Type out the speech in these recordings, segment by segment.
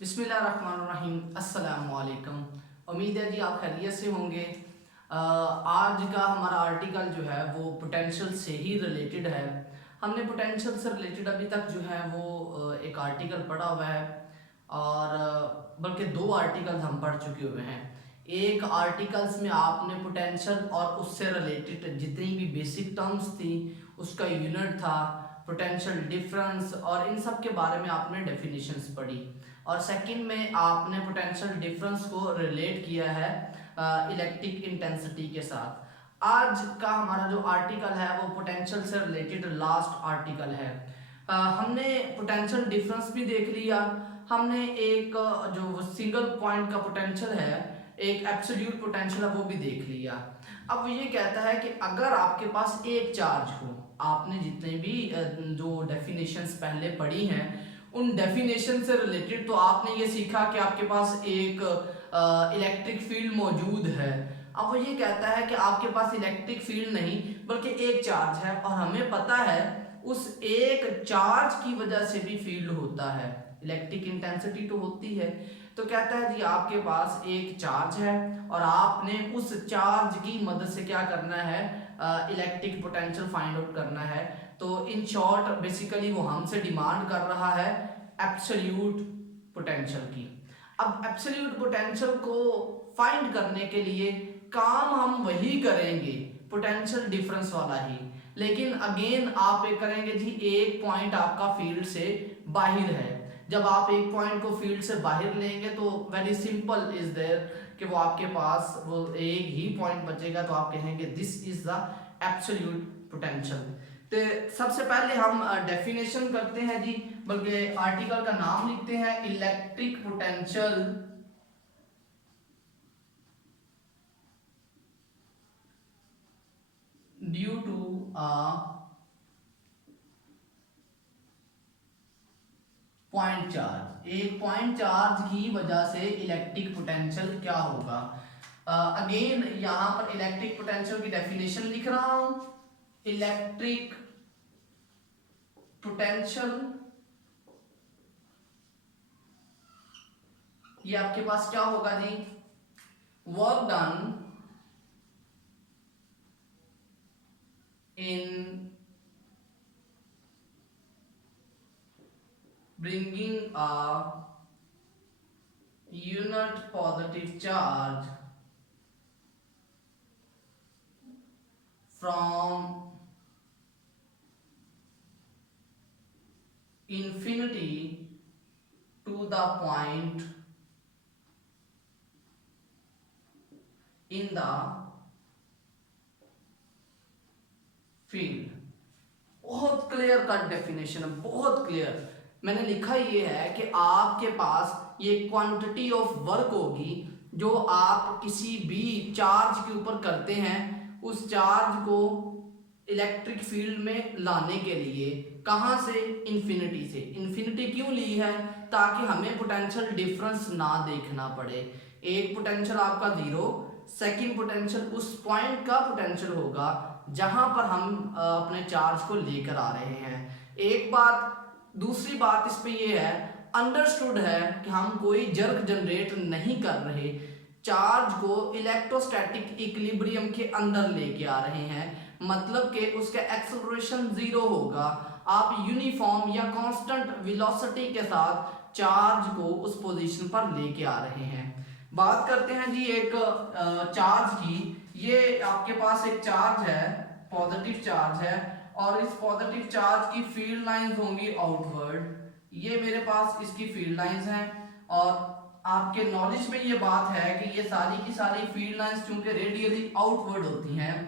बिस्मिल्लाहिर्रहमानिर्रहीम। अस्सलाम वालेकुम। उम्मीद है जी आप खैरियत से होंगे। आज का हमारा आर्टिकल जो है वो पोटेंशियल से ही रिलेटेड है। हमने पोटेंशियल से रिलेटेड अभी तक जो है वो एक आर्टिकल पढ़ा हुआ है और बल्कि दो आर्टिकल्स हम पढ़ चुके हुए हैं। एक आर्टिकल्स में आपने पोटेंशियल और उससे रिलेटेड जितनी भी बेसिक टर्म्स थी उसका यूनिट था, पोटेंशियल डिफरेंस और इन सब के बारे में आपने डेफिनेशंस पढ़ी। और सेकंड में आपने पोटेंशियल डिफरेंस को रिलेट किया है इलेक्ट्रिक इंटेंसिटी के साथ। आज का हमारा जो आर्टिकल है वो पोटेंशियल से रिलेटेड लास्ट आर्टिकल है। हमने पोटेंशियल डिफरेंस भी देख लिया, हमने एक जो सिंगल पॉइंट का पोटेंशियल है, एक एब्सोल्यूट पोटेंशियल है, वो भी देख लिया। अब ये कहता है कि अगर आपके पास एक चार्ज हो, आपने जितने भी जो डेफिनेशंस पहले पढ़ी हैं उन डेफिनेशन से रिलेटेड तो आपने ये सीखा कि आपके पास एक इलेक्ट्रिक फील्ड मौजूद है। अब वो ये कहता है कि आपके पास इलेक्ट्रिक फील्ड नहीं बल्कि एक चार्ज है और हमें पता है उस एक चार्ज की वजह से भी फील्ड होता है, इलेक्ट्रिक इंटेंसिटी तो होती है। तो कहता है जी आपके पास एक चार्ज है और आपने उस चार्ज की मदद से क्या करना है, इलेक्ट्रिक पोटेंशियल फाइंड आउट करना है। तो इन शॉर्ट बेसिकली वो हमसे डिमांड कर रहा है एब्सोल्यूट पोटेंशियल की। अब एब्सोल्यूट पोटेंशियल को फाइंड करने के लिए काम हम वही करेंगे, पोटेंशियल डिफरेंस वाला ही, लेकिन अगेन आप एक करेंगे जी एक पॉइंट आपका फील्ड से बाहर है। जब आप एक पॉइंट को फील्ड से बाहर लेंगे तो वेरी सिंपल इज देयर कि वो आपके पास वो एक ही पॉइंट बचेगा, तो आप कहेंगे this is the absolute potential. तो सबसे पहले हम डेफिनेशन करते हैं जी, बल्कि आर्टिकल का नाम लिखते हैं electric potential due to a point charge. एक पॉइंट चार्ज की वजह से इलेक्ट्रिक पोटेंशियल क्या होगा। अगेन यहां पर इलेक्ट्रिक पोटेंशियल की डेफिनेशन लिख रहा हूं। इलेक्ट्रिक पोटेंशियल ये आपके पास क्या होगा जी, work done in bringing a unit positive charge from infinity to the point in the field. बहुत क्लियर कट डेफिनेशन है, बहुत क्लियर। मैंने लिखा ये है कि आपके पास ये क्वांटिटी ऑफ वर्क होगी जो आप किसी भी चार्ज के ऊपर करते हैं, उस चार्ज को इलेक्ट्रिक फील्ड में लाने के लिए। कहां से? इन्फिनिटी से। इन्फिनिटी क्यों ली है? ताकि हमें पोटेंशियल डिफरेंस ना देखना पड़े। एक पोटेंशियल आपका जीरो, सेकंड पोटेंशियल उस पॉइंट का पोटेंशियल होगा जहां पर हम अपने चार्ज को लेकर आ रहे हैं। एक बात। दूसरी बात इस पे ये है, अंडरस्टूड है कि हम कोई जर्क जनरेट नहीं कर रहे, चार्ज को इलेक्ट्रोस्टैटिक इक्विलिब्रियम के अंदर लेके आ रहे हैं, मतलब कि उसका एक्सेलरेशन जीरो होगा। आप यूनिफॉर्म या कांस्टेंट वेलोसिटी के साथ चार्ज को उस पोजीशन पर लेके आ रहे हैं। बात करते हैं जी एक चार्ज की। ये आपके पास एक चार्ज है, पॉजिटिव चार्ज है, और इस पॉजिटिव चार्ज की फील्ड लाइंस होंगी आउटवर्ड। ये मेरे पास इसकी फील्ड लाइंस हैं और आपके नॉलेज में ये बात है कि ये सारी की सारी फील्ड लाइंस चूंकि रेडियली आउटवर्ड होती हैं,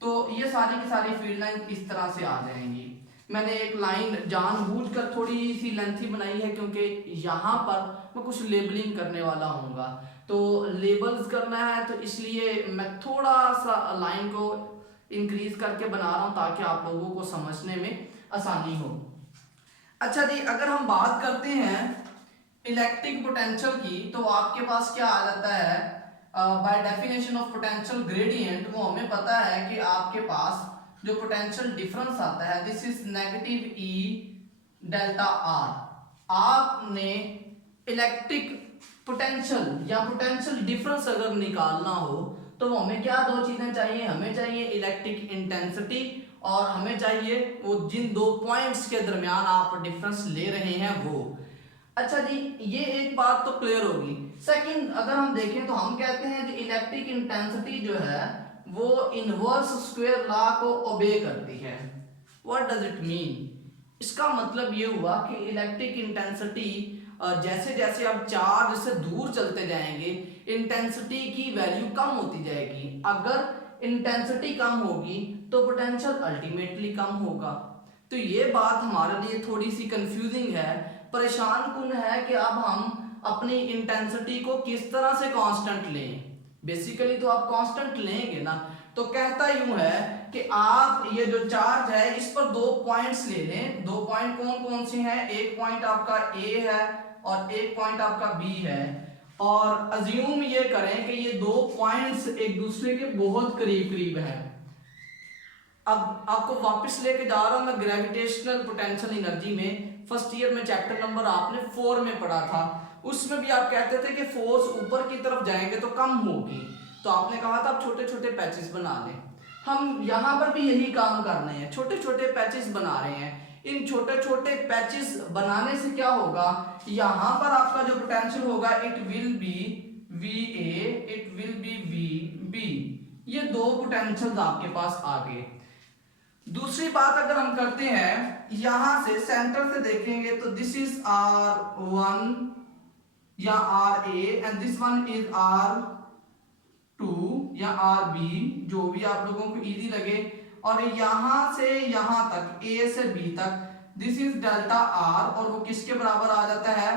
तो ये सारी की सारी फील्ड लाइंस इस तरह से आ जाएंगी। मैंने एक लाइन जानबूझकर थोड़ी सी लेंथी बनाई है क्योंकि यहाँ पर मैं कुछ लेबलिंग करने वाला हूँगा, तो लेबल्स करना है, तो इसलिए मैं थोड़ा सा लाइन को इंक्रीज करके बना रहा हूँ ताकि आप लोगों को समझने में आसानी हो। अच्छा जी, अगर हम बात करते हैं इलेक्ट्रिक पोटेंशियल की, तो आपके पास क्या आ जाता है, by definition of potential gradient, वो हमें पता है कि आपके पास जो पोटेंशियल डिफरेंस आता है this is negative E delta R. आपने इलेक्ट्रिक पोटेंशियल या पोटेंशियल डिफरेंस अगर निकालना हो तो वो हमें क्या दो चीजें चाहिए, हमें चाहिए इलेक्ट्रिक इंटेंसिटी और हमें चाहिए वो जिन दो पॉइंट्स के दरमियान आप डिफरेंस ले रहे हैं वो। अच्छा जी, ये एक बात तो क्लियर होगी। सेकंड अगर हम देखें तो हम कहते हैं कि इलेक्ट्रिक इंटेंसिटी जो है वो इनवर्स स्क्वायर लॉ को ओबे करती है। What does it mean? इसका मतलब ये हुआ कि इलेक्ट्रिक इंटेंसिटी जैसे जैसे आप चार्ज से दूर चलते जाएंगे इंटेंसिटी की वैल्यू कम होती जाएगी। अगर इंटेंसिटी कम होगी तो पोटेंशियल अल्टीमेटली कम होगा। तो ये बात हमारे लिए थोड़ी सी कंफ्यूजिंग है, परेशान कुन है कि अब हम अपनी इंटेंसिटी को किस तरह से कांस्टेंट लें। बेसिकली तो आप कांस्टेंट लेंगे ना, तो कहता यूं है कि आप ये जो चार्ज है इस पर दो पॉइंट्स ले लें। दो पॉइंट कौन कौन से हैं? एक पॉइंट आपका ए है और एक पॉइंट आपका बी है, और अज्यूम ये करें कि ये दो पॉइंट्स एक दूसरे के बहुत करीब करीब हैं। अब आपको वापस लेके जा रहा हूं मैं ग्रेविटेशनल पोटेंशियल एनर्जी में। फर्स्ट ईयर में चैप्टर नंबर आपने 4 में पढ़ा था, उसमें भी आप कहते थे कि फोर्स ऊपर की तरफ जाएंगे तो कम होगी, तो आपने कहा था आप छोटे छोटे पैचेस बना लें। हम यहाँ पर भी यही काम करने हैं, छोटे छोटे पैचेस बना रहे हैं। इन छोटे छोटे पैचेस बनाने से क्या होगा, यहाँ पर आपका जो पोटेंशियल होगा it will be V A, it will be V B. ये दो पोटेंशियल्स आपके पास आ गए। दूसरी बात अगर हम करते हैं यहां से सेंटर से देखेंगे तो दिस इज R1 या RA and this one is R2 या RB, जो भी आप लोगों को इजी लगे। और यहां से यहां तक A से B तक दिस इज डेल्टा R, और वो किसके बराबर आ जाता है?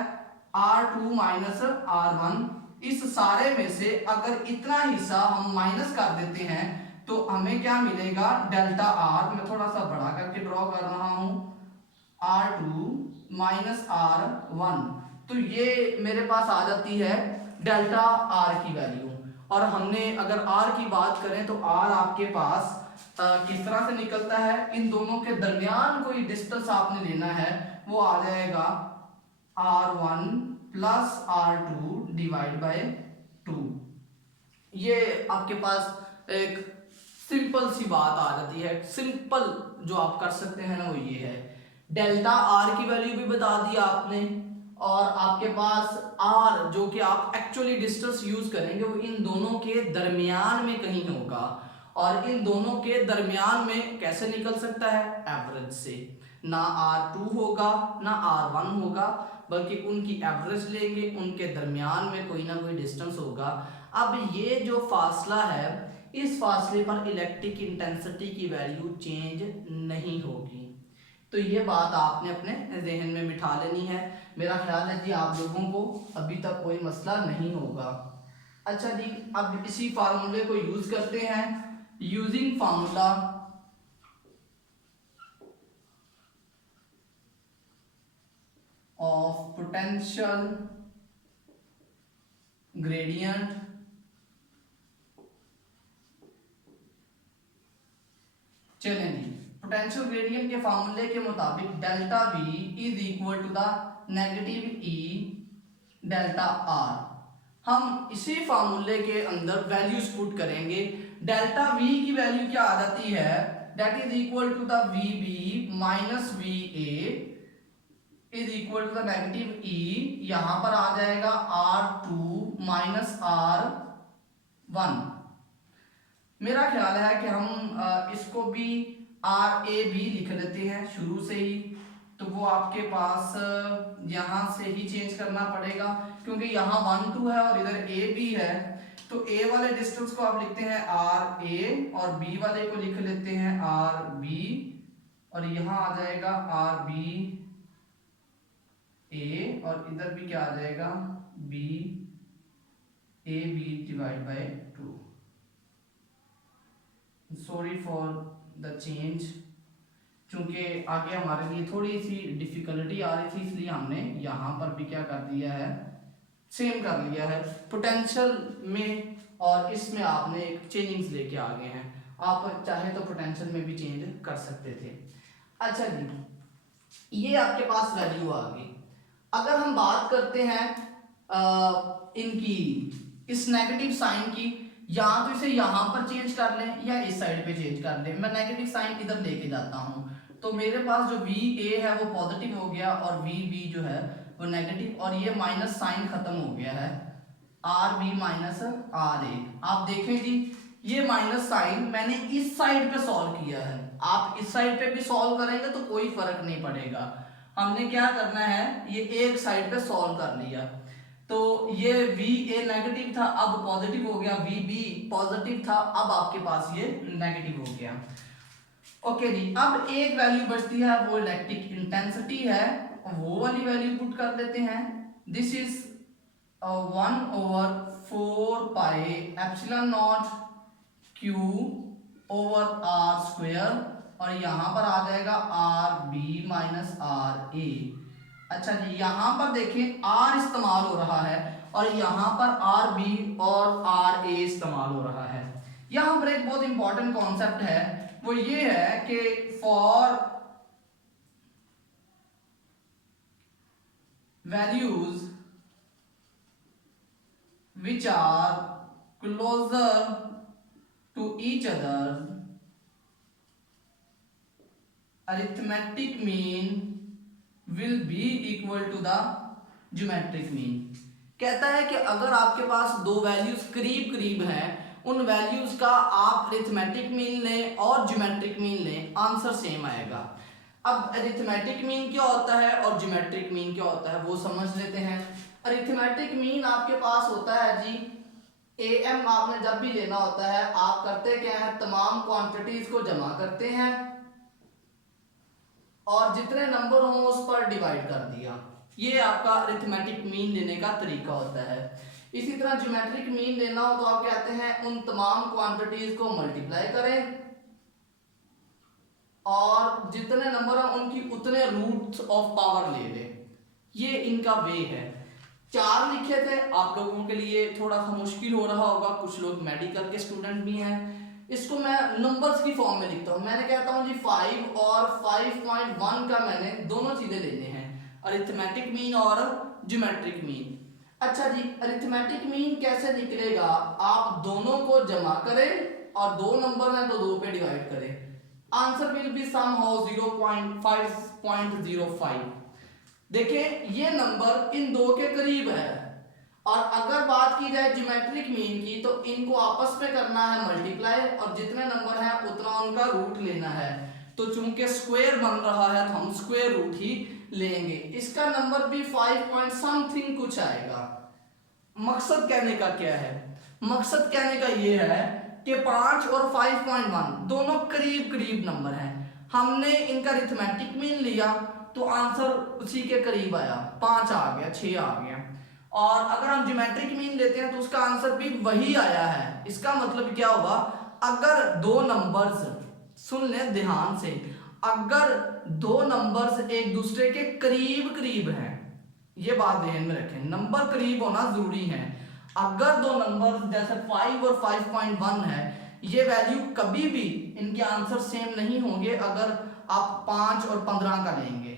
R2 minus R1। इस सारे में से अगर इतना हिस्सा हम माइनस कर देते हैं तो हमें क्या मिलेगा? Delta R. मैं थोड़ा सा बड़ा करके ड्रॉ कर रहा हूं, R2 माइनस R1। तो ये मेरे पास आ जाती है डेल्टा आर की वैल्यू। और हमने अगर आर की बात करें तो आर आपके पास किस तरह से निकलता है? इन दोनों के दरमियान कोई डिस्टेंस आपने लेना है, वो आ जाएगा R1 plus R2 divide by 2। ये आपके पास एक सिंपल सी बात आ जाती है। सिंपल जो आप कर सकते हैं ना वो ये है, डेल्टा आर की वैल्यू भी बता दी आपने, और आपके पास आर जो कि आप एक्चुअली डिस्टेंस यूज करेंगे वो इन दोनों के दरमियान में कहीं होगा। और इन दोनों के दरमियान में कैसे निकल सकता है? एवरेज से। ना R2 होगा ना R1 होगा, बल्कि उनकी एवरेज लेंगे, उनके दरमियान में कोई ना कोई डिस्टेंस होगा। अब ये जो फासला है इस फासले पर इलेक्ट्रिक इंटेंसिटी की वैल्यू चेंज नहीं होगी। तो ये बात आपने अपने जहन में बिठा लेनी है। मेरा ख्याल है जी आप लोगों को अभी तक कोई मसला नहीं होगा। अच्छा जी, अब इसी फार्मूले को यूज करते हैं। Using formula of potential gradient चलें जी, पोटेंशियल ग्रेडियंट के फार्मूले के मुताबिक delta V is equal to the negative E delta R। हम इसी फार्मूले के अंदर वैल्यूज पुट करेंगे। डेल्टा V की वैल्यू क्या आ जाती है? That is equal to the VB minus VA is equal to the negative E, यहां पर आ जाएगा R2 माइनस R1। मेरा ख्याल है कि हम इसको भी RAB लिख लेते हैं शुरू से ही, तो वो आपके पास यहां से ही चेंज करना पड़ेगा क्योंकि यहाँ 1 2 है और इधर AB है। तो A वाले डिस्टेंस को आप लिखते हैं RA और B वाले को लिख लेते हैं RB, और यहाँ आ जाएगा RB A और इधर भी क्या आ जाएगा B AB divide by 2। Sorry for the change, चूंकि आगे हमारे लिए थोड़ी सी डिफिकल्टी आ रही थी इसलिए हमने यहाँ पर भी क्या कर दिया है, सेम कर लिया है। पोटेंशियल में और इसमें आपने एक चेंजिंग्स लेके आ गए हैं, आप चाहे तो पोटेंशियल में भी चेंज कर सकते थे। अच्छा जी, ये आपके पास वैल्यू आ गई। अगर हम बात करते हैं इनकी इस नेगेटिव साइन की, या तो इसे यहां पर चेंज कर लें या इस साइड पे चेंज कर लें। मैं नेगेटिव साइन इधर लेके जाता हूं, तो मेरे पास जो वी ए है वो पॉजिटिव हो गया और वी बी जो है वो नेगेटिव, और ये माइनस साइन खत्म हो गया है, आर बी माइनस आर ए। आप देखें जी, ये माइनस साइन मैंने इस साइड पे सॉल्व किया है, आप इस साइड पे भी सॉल्व करेंगे तो कोई फर्क नहीं पड़ेगा। हमने क्या करना है, ये एक साइड पे सॉल्व कर लिया, तो ये वी ए नेगेटिव था अब पॉजिटिव हो गया, वी बी पॉजिटिव था अब आपके पास ये नेगेटिव हो गया। ओके जी, अब एक वैल्यू बचती है वो इलेक्ट्रिक इंटेंसिटी है, वो वाली वैल्यू पुट कर देते हैं। This is 1/4 pi epsilon naught Q over R square, और यहां पर आ जाएगा R B minus R A. अच्छा जी, यहां पर देखें आर इस्तेमाल हो रहा है और यहां पर आर बी और आर ए इस्तेमाल हो रहा है। यहां पर एक बहुत इंपॉर्टेंट कॉन्सेप्ट है, वो ये है कि for values which are closer to each other, arithmetic mean will be equal to the geometric mean। कहता है कि अगर आपके पास दो वैल्यूज करीब करीब हैं, उन वैल्यूज का आप अरिथमेटिक मीन लें और ज्योमेट्रिक मीन लें, आंसर सेम आएगा। अब अरिथमेटिक मीन क्या होता है और ज्योमेट्रिक मीन क्या होता है वो समझ लेते हैं। अरिथमेटिक मीन आपके पास होता है जी, एम आपने जब भी लेना होता है आप करते क्या है, तमाम क्वांटिटीज को जमा करते हैं और जितने नंबर हों उस पर डिवाइड कर दिया, ये आपका अरिथमेटिक मीन लेने का तरीका होता है। इसी तरह ज्योमेट्रिक मीन लेना हो तो आप कहते हैं उन तमाम क्वांटिटीज को मल्टीप्लाई करें और जितने नंबर हैं उनकी उतने रूट्स ऑफ पावर ले लें, ये इनका वे है। 4 लिखे थे, आप लोगों के लिए थोड़ा सा मुश्किल हो रहा होगा, कुछ लोग मेडिकल के स्टूडेंट भी हैं, इसको मैं नंबर्स की फॉर्म में लिखता हूँ। मैंने कहता हूँ जी 5 और 5.1 का मैंने दोनों चीजें लेने हैं, अरिथमेटिक मीन और ज्योमेट्रिक मीन। अच्छा जी, अरिथमेटिक मीन कैसे निकलेगा, आप दोनों को जमा करें और दो नंबर हैं तो 2 पे डिवाइड करें, आंसर विल बी समहाउ 0.505। देखिए ये नंबर इन दो के करीब है, और अगर बात की जाए ज्योमेट्रिक मीन की तो इनको आपस में करना है मल्टीप्लाई और जितने नंबर हैं उतना उनका रूट लेना है। तो चूंकि स्क्वायर बन रहा है तो हम स्क्वायर रूट ही लेंगे, इसका नंबर भी 5 पॉइंट समथिंग कुछ आएगा। मकसद कहने का क्या है, मकसद कहने का ये है कि 5 और 5.1 दोनों करीब करीब नंबर हैं, हमने इनका अरिथमेटिक मीन लिया तो आंसर उसी के करीब आया, 5 आ गया, 6 आ गया। और अगर हम ज्योमेट्रिक मीन लेते हैं तो उसका आंसर भी वही आया है। इसका मतलब क्या होगा, अगर दो नंबर्स, सुन लें ध्यान से, अगर दो नंबर्स एक दूसरे के करीब करीब हैं, ये बात ध्यान में रखें, नंबर करीब होना जरूरी है। अगर दो नंबर जैसे 5 और 5.1 है, ये वैल्यू कभी भी इनके आंसर सेम नहीं होंगे। अगर आप 5 और 15 का लेंगे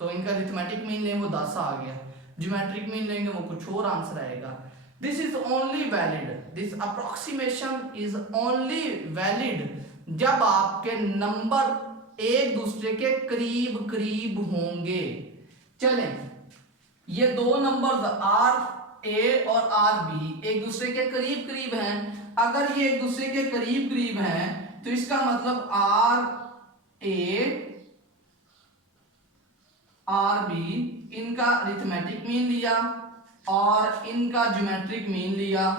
तो इनका अरिथमेटिक मीन लें वो 10 आ गया, ज्योमेट्रिक मीन लेंगे वो कुछ और आंसर आएगा। This is only valid, this approximation is only valid जब आपके नंबर एक दूसरे के करीब करीब होंगे। चलें, ये दो नंबर्स आर ए और आर बी एक दूसरे के करीब करीब हैं, अगर ये एक दूसरे के करीब करीब हैं तो इसका मतलब आर ए आर बी, इनका अरिथमेटिक मीन लिया और इनका ज्योमेट्रिक मीन लिया,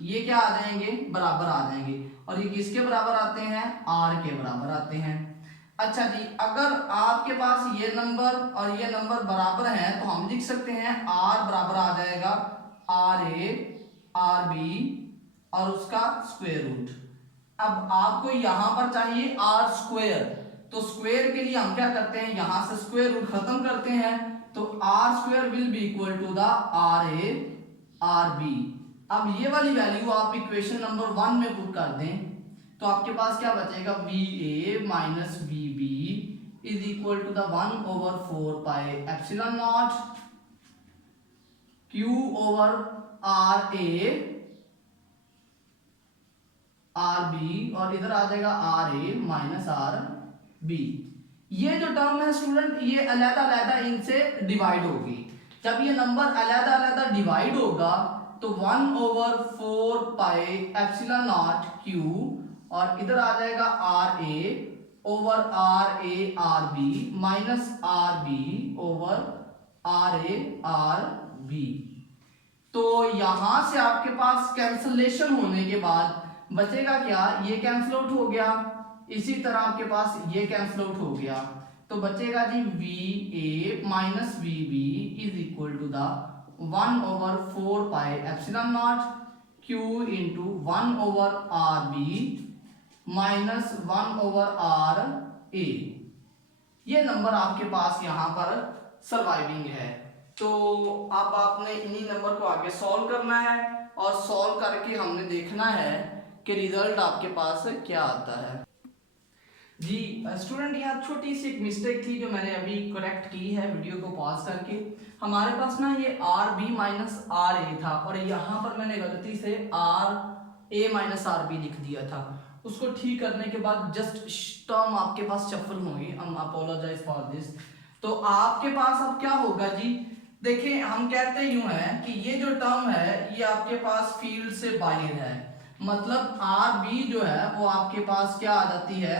ये क्या आ जाएंगे, बराबर आ जाएंगे। और ये किसके बराबर आते हैं, आर के बराबर आते हैं। अच्छा जी, अगर आपके पास ये नंबर और ये नंबर बराबर हैं तो हम लिख सकते हैं आर बराबर आ जाएगा आर ए आर बी और उसका स्क्वायर रूट। अब आपको यहां पर चाहिए आर स्क्वायर, तो स्क्वायर के लिए हम क्या करते हैं, यहां से स्क्वायर रूट खत्म करते हैं, तो R square will be equal to the R A R B. अब ये वाली वैल्यू आप इक्वेशन नंबर 1 में पुट कर दें, तो आपके पास क्या बचेगा, V A minus V B is equal to the 1/4 pi epsilon naught Q over R A R B, और इधर आ जाएगा R A minus R B. ये जो टर्म है स्टूडेंट, ये अलग-अलग इनसे डिवाइड होगी। जब ये नंबर अलग-अलग डिवाइड होगा तो 1/4 पाई एप्सिलॉन नॉट क्यू, और इधर आ जाएगा R A over R A R B minus R B over R A R B. तो यहां से आपके पास कैंसलेशन होने के बाद बचेगा क्या, ये कैंसिल आउट हो गया, इसी तरह आपके पास ये कैंसिल आउट हो गया, तो बचेगा जी V A minus V B is equal to the 1/4 pi epsilon naught q into 1/r_b minus 1/r a। ये नंबर आपके पास यहाँ पर सर्वाइविंग है। तो अब आपने इन्हीं नंबर को आगे सॉल्व करना है, और सॉल्व करके हमने देखना है कि रिजल्ट आपके पास क्या आता है। जी स्टूडेंट, यहाँ छोटी सी एक मिस्टेक थी जो मैंने अभी करेक्ट की है वीडियो को पॉज करके। हमारे पास ना ये R B minus R A था, और यहाँ पर मैंने गलती से R A minus R B लिख दिया था। उसको ठीक करने के बाद जस्ट टर्म आपके पास शफल होंगी, हम अपोलोजाइज फॉर दिस। तो आपके पास अब क्या होगा जी, देखिए हम कहते यूं है कि ये जो टर्म है ये आपके पास फील्ड से बाहर है, मतलब आर बी जो है वो आपके पास क्या आ जाती है,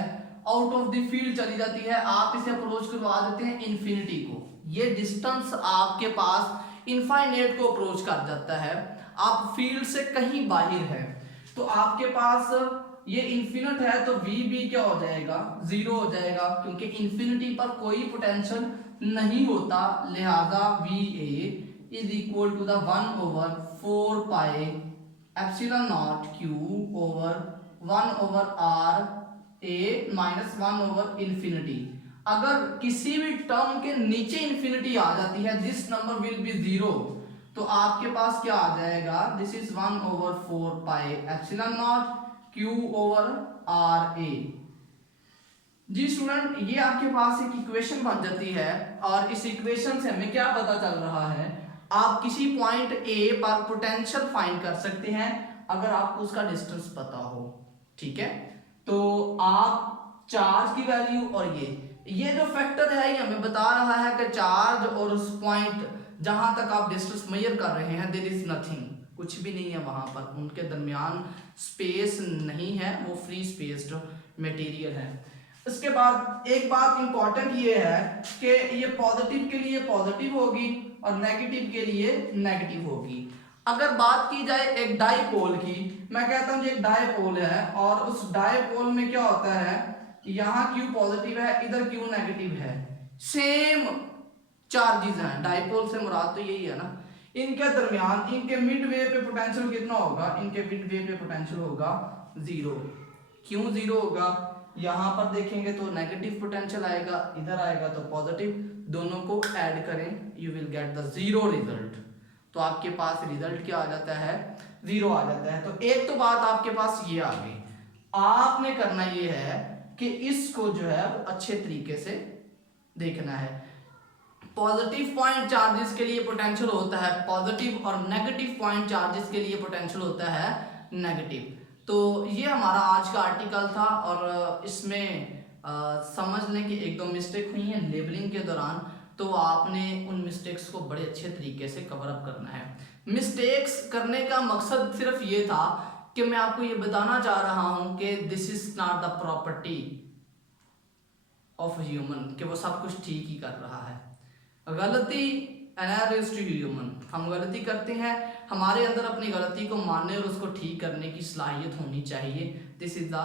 आउट ऑफ द फील्ड चली जाती है। आप इसे अप्रोच करवा देते हैं इन्फिनिटी को, ये डिस्टेंस आपके पास इनफाइनाइट को अप्रोच कर जाता है, आप फील्ड से कहीं बाहर है। तो आपके पास ये इन्फिनिट है तो वी बी क्या हो जाएगा, जीरो हो जाएगा, क्योंकि इन्फिनिटी पर कोई पोटेंशियल नहीं होता, लिहाजा V A is equal to the 1/4 pi epsilon naught Q over 1/r A minus 1/इंफिनिटी। अगर किसी भी टर्म के नीचे इंफिनिटी आ जाती है, this number will be zero, तो आपके पास क्या आ जाएगा, this is 1/4 pi epsilon naught Q over R A. जी स्टूडेंट, ये आपके पास एक इक्वेशन बन जाती है, और इस इक्वेशन से हमें क्या पता चल रहा है, आप किसी पॉइंट ए पर पोटेंशियल फाइंड कर सकते हैं अगर आपको उसका डिस्टेंस पता हो। ठीक है, तो आप चार्ज की वैल्यू और ये जो फैक्टर है ये हमें बता रहा है कि चार्ज और उस पॉइंट जहां तक आप डिस्टेंस मेजर कर रहे हैं देयर इज नथिंग, कुछ भी नहीं है वहां पर, उनके दरमियान स्पेस नहीं है, वो फ्री स्पेस्ड मटेरियल है। इसके बाद एक बात इंपॉर्टेंट ये है कि ये पॉजिटिव के लिए पॉजिटिव होगी और नेगेटिव के लिए नेगेटिव होगी। अगर बात की जाए एक डाईपोल की, मैं कहता हूं एक डाईपोल है, और उस डाईपोल में क्या होता है कि यहाँ Q पॉजिटिव है, इधर Q नेगेटिव है, सेम चार्जेस हैं, डाईपोल से मुराद तो यही है ना। इनके दरमियान इनके मिड वे पे पोटेंशियल कितना होगा, इनके मिड वे पे पोटेंशियल होगा जीरो। क्यों जीरो होगा, यहाँ पर देखेंगे तो नेगेटिव पोटेंशियल आएगा, इधर आएगा तो पॉजिटिव, दोनों को ऐड करें you will get the zero result. तो आपके पास रिजल्ट क्या आ जाता है, जीरो आ जाता है। तो एक तो बात आपके पास ये आ गई, आपने करना ये है कि इसको जो है वो अच्छे तरीके से देखना है। पॉजिटिव पॉइंट चार्जेस के लिए पोटेंशियल होता है पॉजिटिव, और नेगेटिव पॉइंट चार्जेस के लिए पोटेंशियल होता है नेगेटिव। तो ये हमारा आज का आर्टिकल था, और इसमें समझ लें कि एक दो मिस्टेक हुई हैं लेबलिंग के दौरान, तो आपने उन मिस्टेक्स को बड़े अच्छे तरीके से कवर अप करना है। मिस्टेक्स करने का मकसद सिर्फ ये था कि मैं आपको ये बताना चाह रहा हूं कि this is not the property of human, कि वो सब कुछ ठीक ही कर रहा है। गलती एनर्स टू ह्यूमन, हम गलती करते हैं, हमारे अंदर अपनी गलती को मानने और उसको ठीक करने की सलाहियत होनी चाहिए। This is the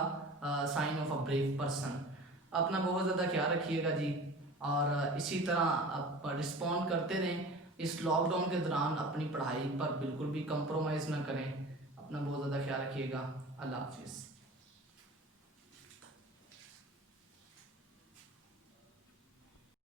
sign of a brave person. अपना बहुत ज़्यादा ख्याल रखिएगा जी, और इसी तरह आप रिस्पॉन्ड करते रहें। इस लॉकडाउन के दौरान अपनी पढ़ाई पर बिल्कुल भी कंप्रोमाइज़ ना करें। अपना बहुत ज़्यादा ख्याल रखिएगा। अल्लाह हाफिज़।